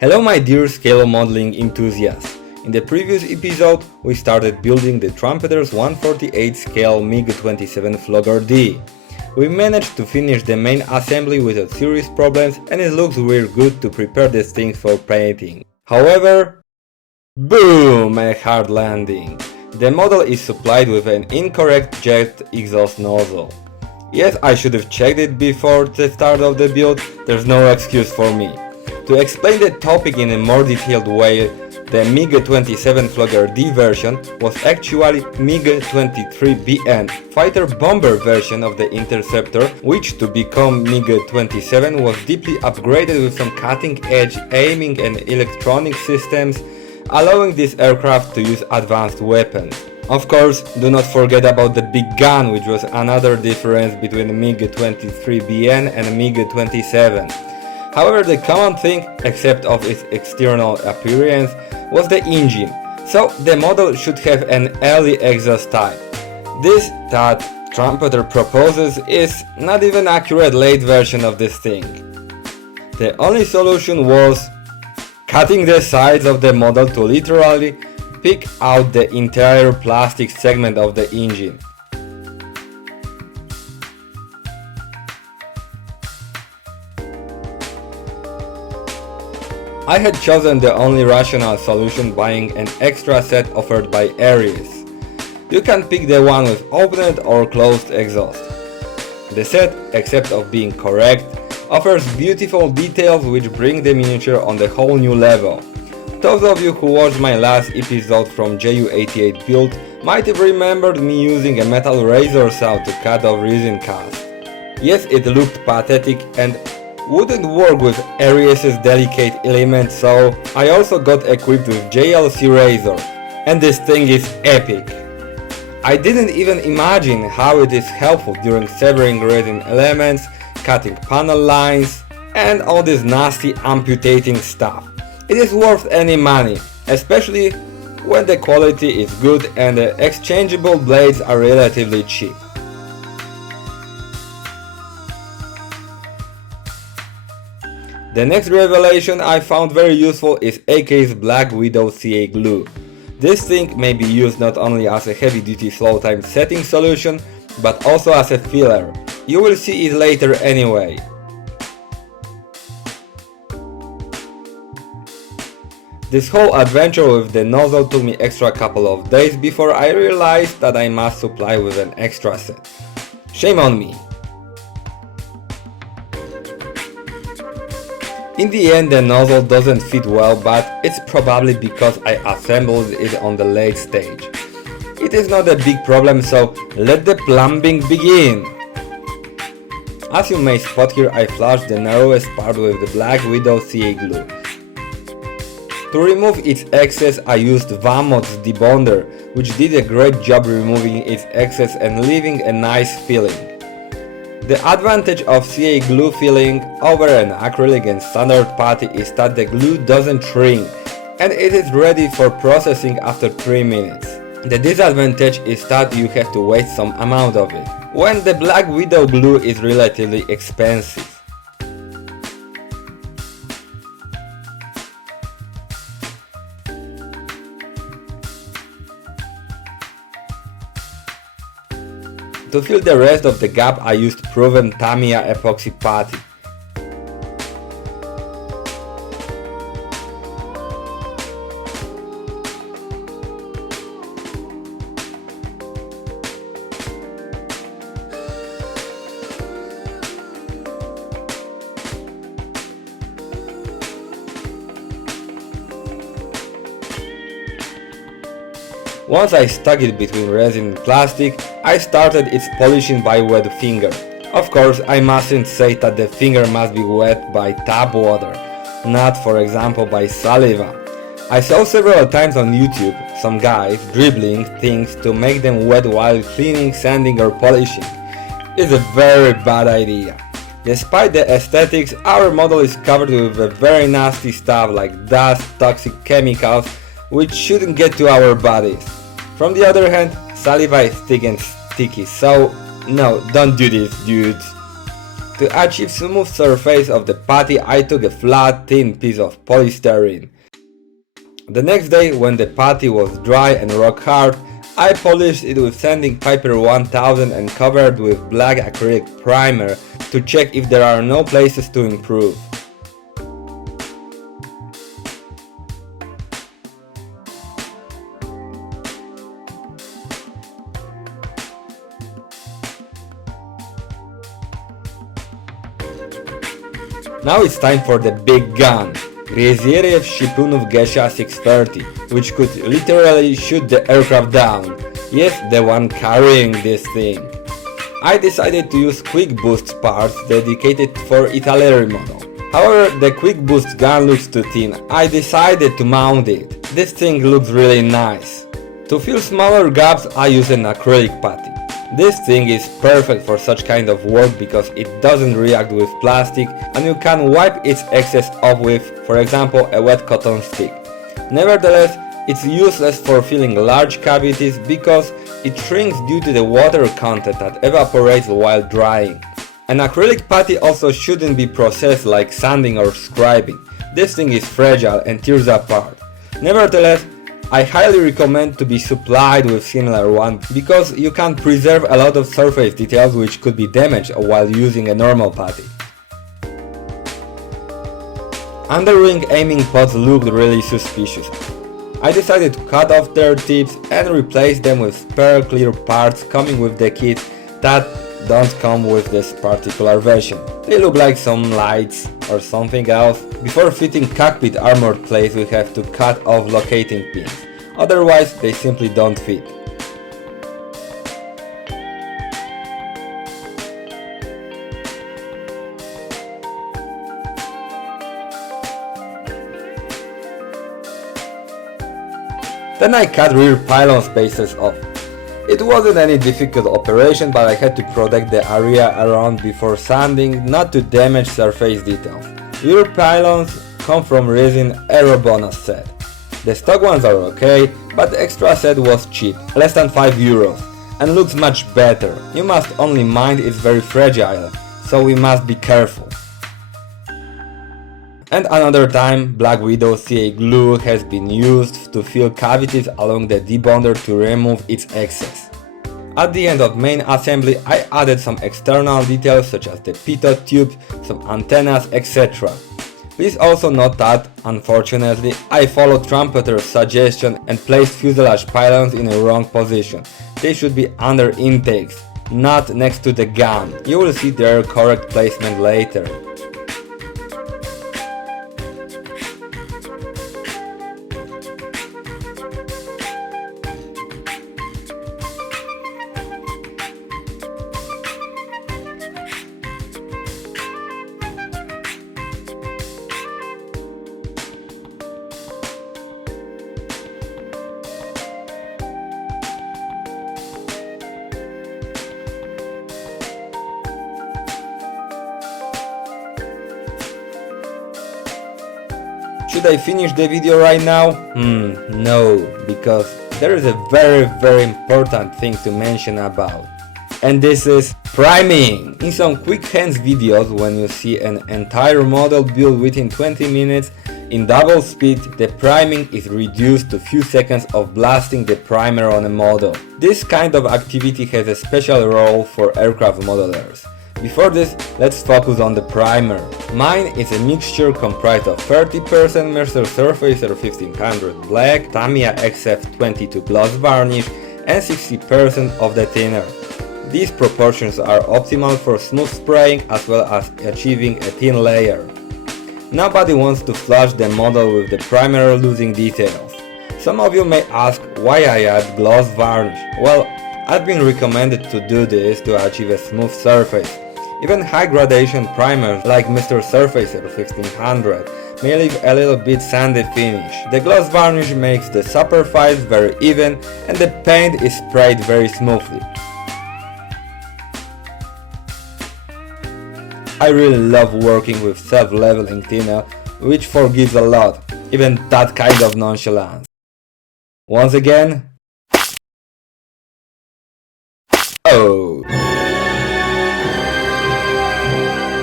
Hello my dear scale modeling enthusiasts. In the previous episode we started building the Trumpeter's 1/48 scale MIG-27 Flogger D. We managed to finish the main assembly without serious problems and it looks really good to prepare this thing for painting. However, boom! A hard landing. The model is supplied with an incorrect jet exhaust nozzle. Yes, I should have checked it before the start of the build, there's no excuse for me. To explain the topic in a more detailed way, the MIG-27 Flogger D version was actually MIG-23BN fighter-bomber version of the Interceptor, which to become MIG-27 was deeply upgraded with some cutting-edge aiming and electronic systems, allowing this aircraft to use advanced weapons. Of course, do not forget about the big gun, which was another difference between MIG-23BN and MIG-27. However, the common thing, except of its external appearance, was the engine, so the model should have an early exhaust type. This that Trumpeter proposes is not even accurate late version of this thing. The only solution was cutting the sides of the model to literally pick out the entire plastic segment of the engine. I had chosen the only rational solution, buying an extra set offered by Aries. You can pick the one with opened or closed exhaust. The set, except of being correct, offers beautiful details which bring the miniature on the whole new level. Those of you who watched my last episode from JU88 build might have remembered me using a metal razor saw to cut off resin cast. Yes, it looked pathetic and wouldn't work with Aries' delicate element, so I also got equipped with JLC razor, and this thing is epic. I didn't even imagine how it is helpful during severing resin elements, cutting panel lines, and all this nasty amputating stuff. It is worth any money, especially when the quality is good and the exchangeable blades are relatively cheap. The next revelation I found very useful is AK's Black Widow CA glue. This thing may be used not only as a heavy-duty slow time setting solution, but also as a filler. You will see it later anyway. This whole adventure with the nozzle took me extra couple of days before I realized that I must supply with an extra set. Shame on me. In the end the nozzle doesn't fit well, but it's probably because I assembled it on the late stage. It is not a big problem, so let the plumbing begin! As you may spot here, I flushed the narrowest part with the Black Widow CA glue. To remove its excess I used Vamot's debonder, which did a great job removing its excess and leaving a nice filling. The advantage of CA glue filling over an acrylic and standard putty is that the glue doesn't shrink and it is ready for processing after 3 minutes. The disadvantage is that you have to waste some amount of it, when the Black Widow glue is relatively expensive. To fill the rest of the gap I used proven Tamiya epoxy putty. Once I stuck it between resin and plastic, I started its polishing by wet finger. Of course, I mustn't say that the finger must be wet by tap water, not for example by saliva. I saw several times on YouTube some guys dribbling things to make them wet while cleaning, sanding or polishing. It's a very bad idea. Despite the aesthetics, our model is covered with a very nasty stuff like dust, toxic chemicals, which shouldn't get to our bodies. From the other hand, saliva is thick and sticky, so no, don't do this, dudes. To achieve smooth surface of the patty, I took a flat, thin piece of polystyrene. The next day, when the patty was dry and rock hard, I polished it with Sandpaper 1000 and covered with black acrylic primer to check if there are no places to improve. Now it's time for the big gun, Gryzieriev Shipunov Gesha 630, which could literally shoot the aircraft down. Yes, the one carrying this thing. I decided to use quick boost parts dedicated for artillery model. However, the quick boost gun looks too thin. I decided to mount it. This thing looks really nice. To fill smaller gaps, I use an acrylic putty. This thing is perfect for such kind of work because it doesn't react with plastic and you can wipe its excess off with, for example, a wet cotton stick. Nevertheless, it's useless for filling large cavities because it shrinks due to the water content that evaporates while drying. An acrylic putty also shouldn't be processed like sanding or scribing. This thing is fragile and tears apart. Nevertheless, I highly recommend to be supplied with similar one because you can preserve a lot of surface details which could be damaged while using a normal putty. Underwing aiming pods looked really suspicious. I decided to cut off their tips and replace them with spare clear parts coming with the kit that don't come with this particular version. They look like some lights or something else. Before fitting cockpit armored plates we have to cut off locating pins, otherwise they simply don't fit. Then I cut rear pylon spaces off. It wasn't any difficult operation, but I had to protect the area around before sanding not to damage surface details. Rear pylons come from resin Aero bonus set. The stock ones are okay, but the extra set was cheap, less than 5 euros, and looks much better. You must only mind it's very fragile, so we must be careful. And another time, Black Widow CA glue has been used to fill cavities along the debonder to remove its excess. At the end of main assembly, I added some external details such as the pitot tube, some antennas, etc. Please also note that, unfortunately, I followed Trumpeter's suggestion and placed fuselage pylons in a wrong position. They should be under intakes, not next to the gun. You will see their correct placement later. Should I finish the video right now? No, because there is a very important thing to mention about. And this is priming! In some quick hands videos, when you see an entire model built within 20 minutes in double speed, the priming is reduced to few seconds of blasting the primer on a model. This kind of activity has a special role for aircraft modelers. Before this, let's focus on the primer. Mine is a mixture comprised of 30% Mercer Surfacer 1500 black, Tamiya XF22 gloss varnish and 60% of the thinner. These proportions are optimal for smooth spraying as well as achieving a thin layer. Nobody wants to flush the model with the primer losing details. Some of you may ask why I add gloss varnish. Well, I've been recommended to do this to achieve a smooth surface. Even high gradation primers like Mr. Surfacer 1500 may leave a little bit sandy finish. The gloss varnish makes the superfiles very even and the paint is sprayed very smoothly. I really love working with self-leveling thinner, which forgives a lot, even that kind of nonchalance. Once again, oh!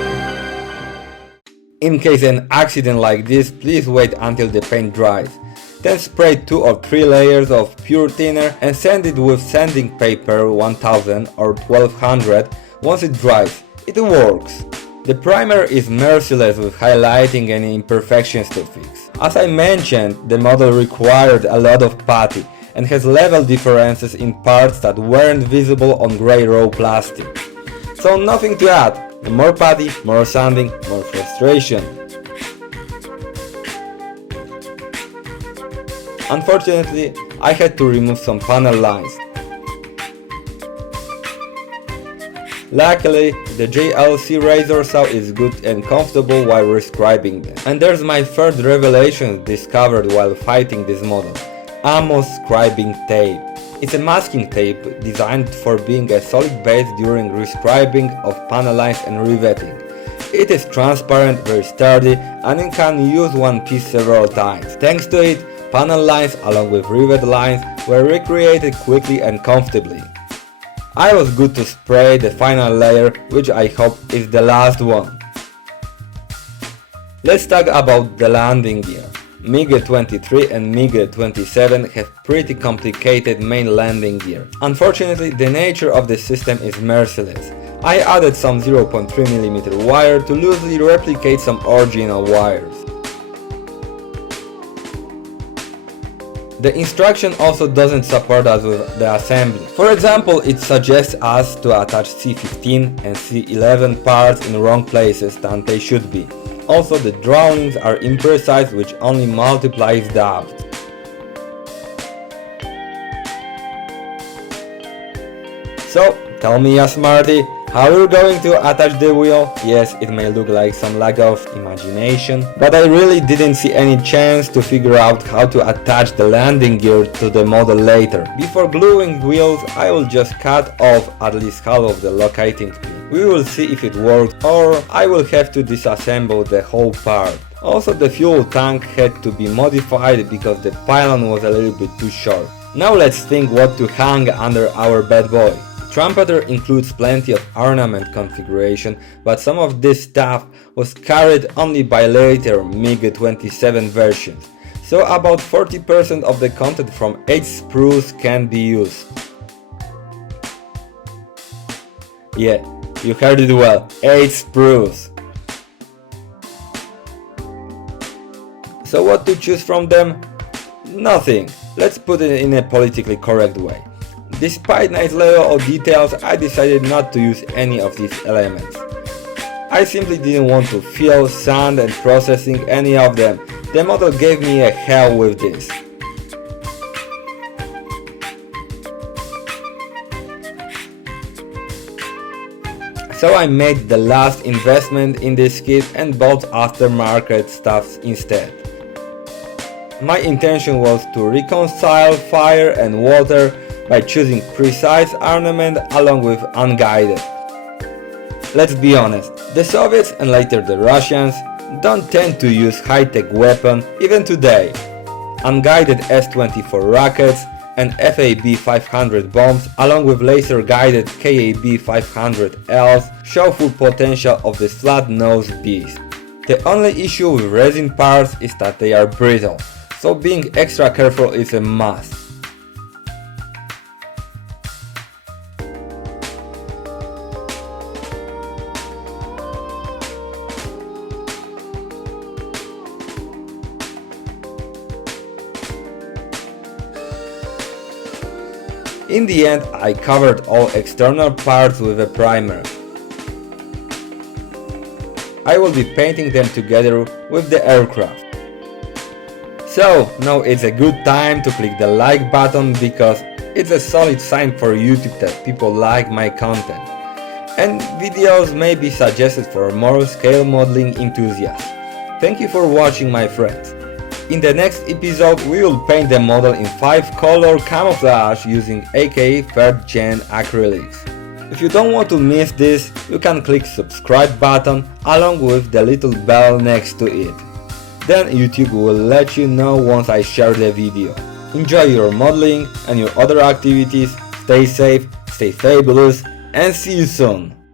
In case an accident like this, please wait until the paint dries. Then spray 2 or 3 layers of pure thinner and sand it with sanding paper 1000 or 1200 once it dries. It works. The primer is merciless with highlighting any imperfections to fix. As I mentioned, the model required a lot of putty and has level differences in parts that weren't visible on grey raw plastic. So nothing to add. More putty, more sanding, more frustration. Unfortunately, I had to remove some panel lines. Luckily, the JLC razor saw is good and comfortable while rescribing them. And there's my third revelation discovered while fighting this model. Ammo scribing tape. It's a masking tape designed for being a solid base during rescribing of panel lines and riveting. It is transparent, very sturdy, and it can use one piece several times. Thanks to it, panel lines along with rivet lines were recreated quickly and comfortably. I was good to spray the final layer, which I hope is the last one. Let's talk about the landing gear. MIG-23 and MIG-27 have pretty complicated main landing gear. Unfortunately, the nature of the system is merciless. I added some 0.3mm wire to loosely replicate some original wires. The instruction also doesn't support us with the assembly. For example, it suggests us to attach C15 and C11 parts in wrong places than they should be. Also, the drawings are imprecise, which only multiplies doubt. So, tell me, smarty, how you're going to attach the wheel? Yes, it may look like some lack of imagination, but I really didn't see any chance to figure out how to attach the landing gear to the model later. Before gluing wheels, I will just cut off at least half of the locating pin. We will see if it works, or I will have to disassemble the whole part. Also, the fuel tank had to be modified because the pylon was a little bit too short. Now let's think what to hang under our bad boy. Trumpeter includes plenty of ornament configuration, but some of this stuff was carried only by later MIG-27 versions, so about 40% of the content from 8 sprues can be used. Yeah, you heard it well, 8 sprues. So what to choose from them? Nothing. Let's put it in a politically correct way. Despite nice level of details, I decided not to use any of these elements. I simply didn't want to feel, sand and processing any of them. The model gave me a hell with this. So I made the last investment in this kit and bought aftermarket stuff instead. My intention was to reconcile fire and water by choosing precise ornament along with unguided. Let's be honest, the Soviets and later the Russians don't tend to use high-tech weapon even today. Unguided S-24 rockets and FAB 500 bombs along with laser-guided KAB 500Ls show full potential of this flat-nosed beast. The only issue with resin parts is that they are brittle, so being extra careful is a must. In the end, I covered all external parts with a primer. I will be painting them together with the aircraft. So, now it's a good time to click the like button because it's a solid sign for YouTube that people like my content. And videos may be suggested for more scale modeling enthusiasts. Thank you for watching, my friends. In the next episode we will paint the model in 5-color camouflage using AK 3rd Gen acrylics. If you don't want to miss this, you can click subscribe button along with the little bell next to it. Then YouTube will let you know once I share the video. Enjoy your modeling and your other activities, stay safe, stay fabulous, and see you soon!